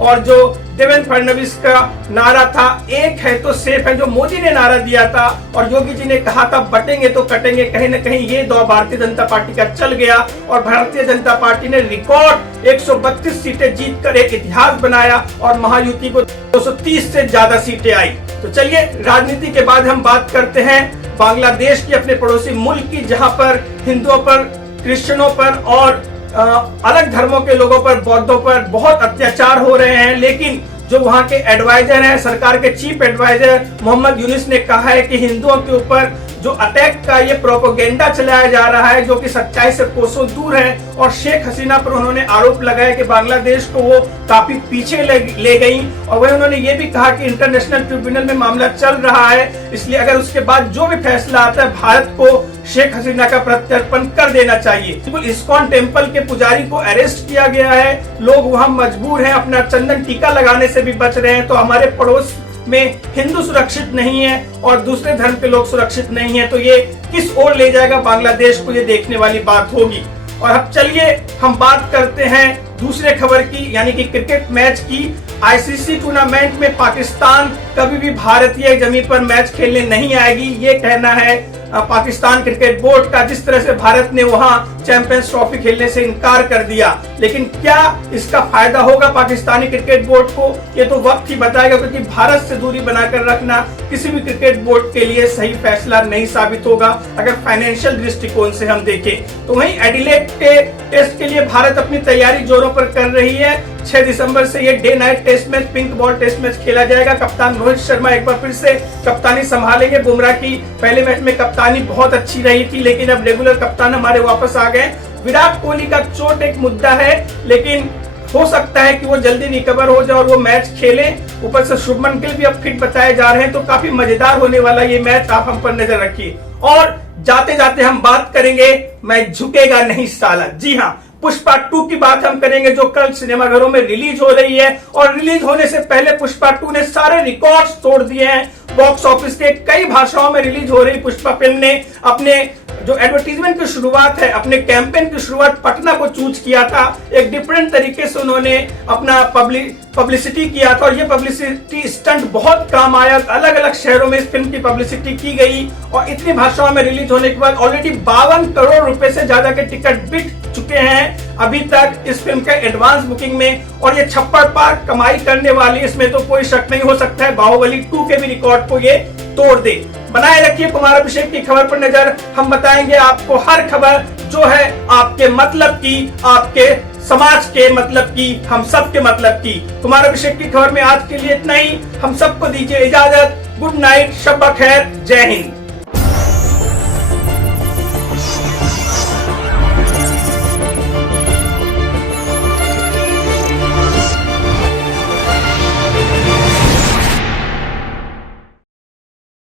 और जो देवेंद्र फडणवीस का नारा था एक है तो सेफ है, जो मोदी ने नारा दिया था और योगी जी ने कहा था बटेंगे तो कटेंगे, कहीं न कहीं ये दौर भारतीय जनता पार्टी का चल गया और भारतीय जनता पार्टी ने रिकॉर्ड 132 सीटें जीतकर एक इतिहास बनाया और महायुति को 230 से ज्यादा सीटें आई। तो चलिए राजनीति के बाद हम बात करते हैं बांग्लादेश की, अपने पड़ोसी मुल्क की, जहां पर हिंदुओं पर, क्रिश्चियनों पर और अलग धर्मों के लोगों पर, बौद्धों पर बहुत अत्याचार हो रहे हैं। लेकिन जो वहां के एडवाइजर हैं, सरकार के चीफ एडवाइजर मोहम्मद यूनिस ने कहा है कि हिंदुओं के ऊपर जो अटैक का ये प्रोपेगेंडा चलाया जा रहा है, जो कि सच्चाई से कोसों दूर है, और शेख हसीना पर उन्होंने आरोप लगाया कि बांग्लादेश को वो काफी पीछे ले गई। और वही उन्होंने ये भी कहा कि इंटरनेशनल ट्रिब्यूनल में मामला चल रहा है, इसलिए अगर उसके बाद जो भी फैसला आता है भारत को शेख हसीना का प्रत्यर्पण कर देना चाहिए। बिल्कुल इस्कॉन टेम्पल के पुजारी को अरेस्ट किया गया है, लोग वहां मजबूर हैं, अपना चंदन टीका लगाने से भी बच रहे हैं। तो हमारे पड़ोस में हिंदू सुरक्षित नहीं है और दूसरे धर्म के लोग सुरक्षित नहीं है, तो ये किस ओर ले जाएगा बांग्लादेश को, ये देखने वाली बात होगी। और अब चलिए हम बात करते हैं दूसरे खबर की, यानी कि क्रिकेट मैच की। आईसीसी टूर्नामेंट में पाकिस्तान कभी भी भारतीय जमीन पर मैच खेलने नहीं आएगी, ये कहना है पाकिस्तान क्रिकेट बोर्ड का। जिस तरह से भारत ने वहां चैंपियंस ट्रॉफी खेलने से इनकार कर दिया, लेकिन क्या इसका फायदा होगा पाकिस्तानी क्रिकेट बोर्ड को, ये तो वक्त ही बताएगा, क्योंकि भारत से दूरी बनाकर रखना किसी भी क्रिकेट बोर्ड के लिए सही फैसला नहीं साबित होगा अगर फाइनेंशियल दृष्टिकोण से हम देखें। तो वहीं एडिलेड के टेस्ट के लिए भारत अपनी तैयारी जोरों पर कर रही है। 6 दिसंबर से ये day night test match, pink ball test match खेला जाएगा। कप्तान रोहित शर्मा एक बार फिर से कप्तानी संभालेंगे। बुमराह की पहले मैच में कप्तानी बहुत अच्छी रही थी, लेकिन अब रेगुलर कप्तान हमारे वापस आ गए। विराट कोहली का चोट एक मुद्दा है, लेकिन हो सकता है कि वो जल्दी रिकवर हो जाए और वो मैच खेले। ऊपर से शुभमन गिल भी अब फिट बताए जा रहे हैं, तो काफी मजेदार होने वाला ये मैच, आप हम पर नजर रखिए। और जाते जाते हम बात करेंगे मैं झुकेगा नहीं साला। जी हाँ, पुष्पा 2 की बात हम करेंगे, जो कल सिनेमाघरों में रिलीज हो रही है। और रिलीज होने से पहले पुष्पा 2 ने सारे रिकॉर्ड्स तोड़ दिए हैं। बॉक्स ऑफिस के कई भाषाओं में रिलीज हो रही पुष्पा फिल्म ने अपने जो एडवर्टीजमेंट की शुरुआत है, अपने कैंपेन की शुरुआत पटना को चूज किया था। एक डिफरेंट तरीके से उन्होंने अपना पब्लिसिटी किया था और ये पब्लिसिटी स्टंट बहुत काम आया। अलग अलग शहरों में इस फिल्म की पब्लिसिटी की गई और इतनी भाषाओं में रिलीज होने के बाद ऑलरेडी 52 करोड़ रुपए से ज्यादा के टिकट बिक चुके हैं अभी तक इस फिल्म के एडवांस बुकिंग में, और ये छप्पर पार कमाई करने वाली, इसमें तो कोई शक नहीं हो सकता है बाहुबली 2 के भी रिकॉर्ड को ये तोड़ दे। बनाए रखिए कुमार अभिषेक की खबर पर नजर, हम बताएंगे आपको हर खबर जो है आपके मतलब की, आपके समाज के मतलब की, हम सब के मतलब की। कुमार अभिषेक की खबर में आज के लिए इतना ही। हम सबको दीजिए इजाजत। गुड नाइट, शब्बा खैर, जय हिंद।